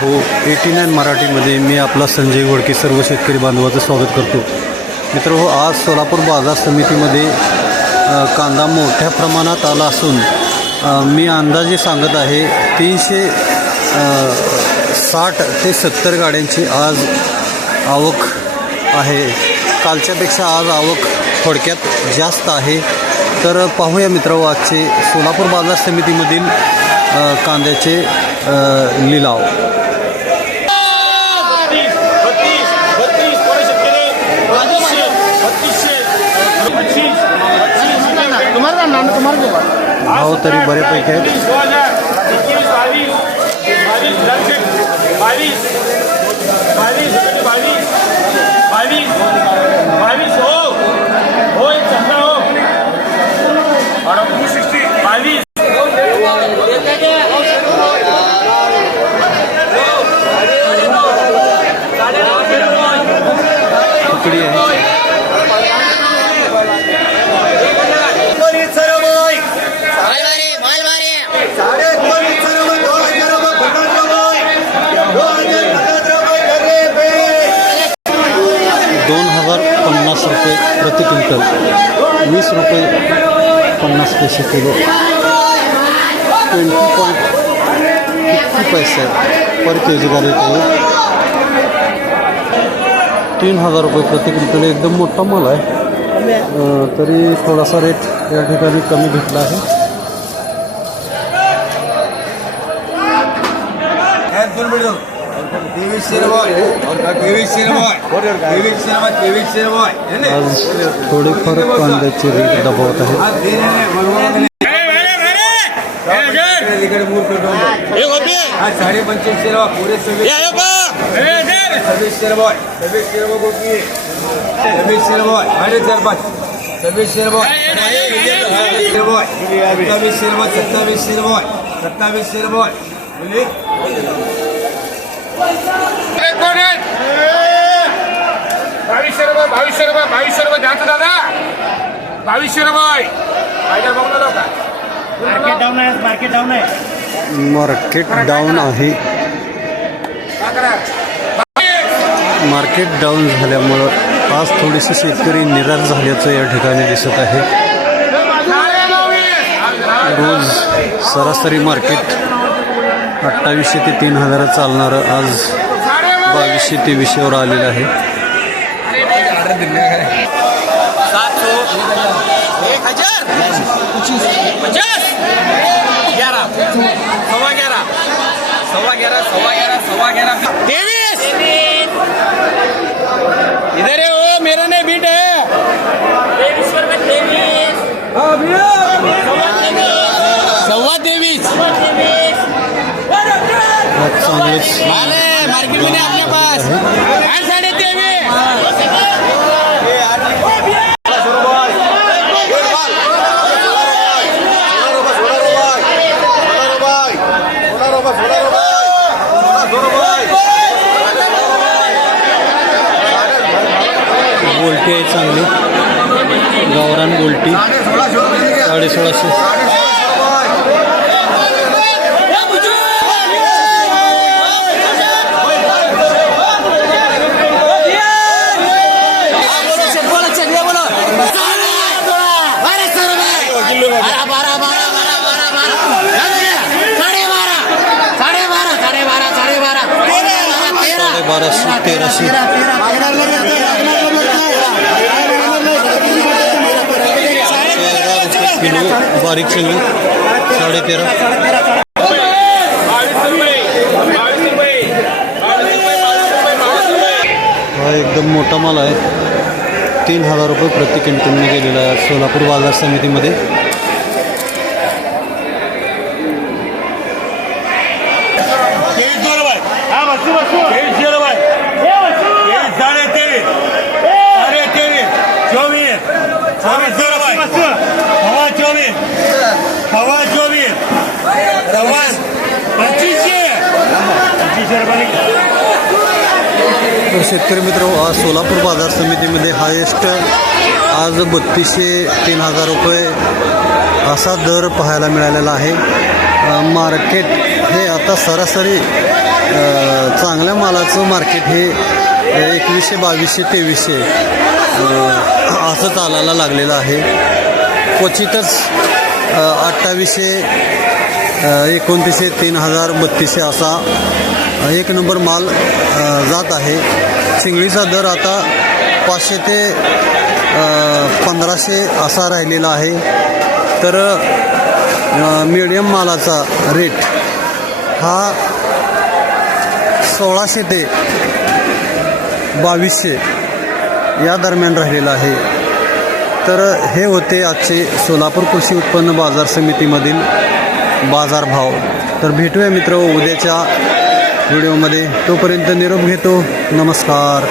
हो eighty nine मराठीमध्ये मी आपला संजय गोडके सर्व शेतकरी बांधवाचं स्वागत करतो. मित्र हो आज सोलापूर बाजार समितीमध्ये कांदा मोठ्या प्रमाणात आला असून मी अंदाजे सांगत आहे तीनशे साठ ते सत्तर गाड्यांची आज आवक आहे. कालच्यापेक्षा आज आवक थोडक्यात जास्त आहे. तर पाहूया मित्र हो, आजचे सोलापूर बाजार समितीमधील कांद्याचे लिलाव. भाव तरी बऱ्यापैकी आहेत वीस दो हजार एकवीस बावीस बावीस दर्शक बावीस बावीस एकशे बावीस बावीस बावीस हो हो एक चंदा हो टू सिक्स्टी बावीस तुकडी आहे दोन हजार पन्नास रुपये प्रति वीस रुपये पन्नास पैसे किलो ट्वेंटी पॉईंट किती पैसे पर के जी का रेट आहे तीन हजार रुपये प्रति क्विंटल एकदम मोठा माल आहे तरी थोडासा रेट या ठिकाणी कमी घेतला आहे तेवीसशे रुपये तेवीसशे रुपये तेवीसशे रुपये तेवीसशे रुपये है ना? आज थोडेफार कांद्याचे रेट दबावत आहेत हा, दे ना, नाही, बरोबर आहे ना? इकडे मूर पेटवून दे. हा साडे पंच्याऐंशी रुपये पुरे सव्वीस सव्वीसशे रुपये सव्वीसशे रुपये कोटी सव्वीसशे रुपये साडे चार पाच सव्वीसशे रुपये सत्तावीसशे रुपये सत्तावीसशे रुपये सत्तावीसशे रुपये सत्तावीसशे रुपये बोली बावीसशे रुपये बावीसशे रुपये बावीसशे रुपये द्यायचं दादा. बावीसशे रुपये पाहिजे बघणार का मार्केट डाऊन आहे मार्केट डाऊन आहे. मार्केट डाऊन आहे. मार्केट डाऊन झाल्यामुळं आज थोडेसे शेतकरी निराश झाल्याचं या ठिकाणी दिसत आहे. रोज सरासरी मार्केट अठ्ठावीसशे ते तीन हजारात चालणारं आज बावीसशे तेवीसशेवर आलेलं आहे. एक हजार पचास ग्यारह सव्वा ग्यारह सव्वा ग्यारह सव्वा ग्यारह सव्वा ग्यारह तेवीस इधर है वो मेरा नहीं बीट है चांगलेच मार्केट में आपके पास साढ़े तेवीस गोल्टी आहे चांगली गावरान गोल्टी साडे सोळाशे बाराशे तेराशे तेरा रुपये किलो बारीक किलो साडेतेरा हा एकदम मोठा माल आहे. तीन हजार रुपये प्रति क्विंटलने गेलेला आहे सोलापूर बाजार समितीमध्ये. शेतकरी मित्र आज सोलापूर बाजार समितीमध्ये हायेस्ट आज बत्तीसशे तीन हजार रुपये असा दर पाहायला मिळालेला आहे. मार्केट हे आता सरासरी चांगल्या मालाचं मार्केट हे एकवीसशे बावीसशे तेवीसशे असं चालायला लागलेलं आहे. क्वचितच अठ्ठावीसशे एकोणतीसशे तीन हजार बत्तीसशे असा एक नंबर माल जात आहे. चिंगळीचा दर आता पाचशे ते पंधराशे असा राहिलेला आहे. तर मीडियम मालाचा रेट हा सोळाशे ते बावीसशे या दरम्यान राहिलेला आहे. तर हे होते आजचे सोलापूर कृषी उत्पन्न बाजार समितीमधील बाजारभाव. तर भेटूया मित्र उद्याच्या व्हिडिओमध्ये तोपर्यंत निरोप घेतो. नमस्कार.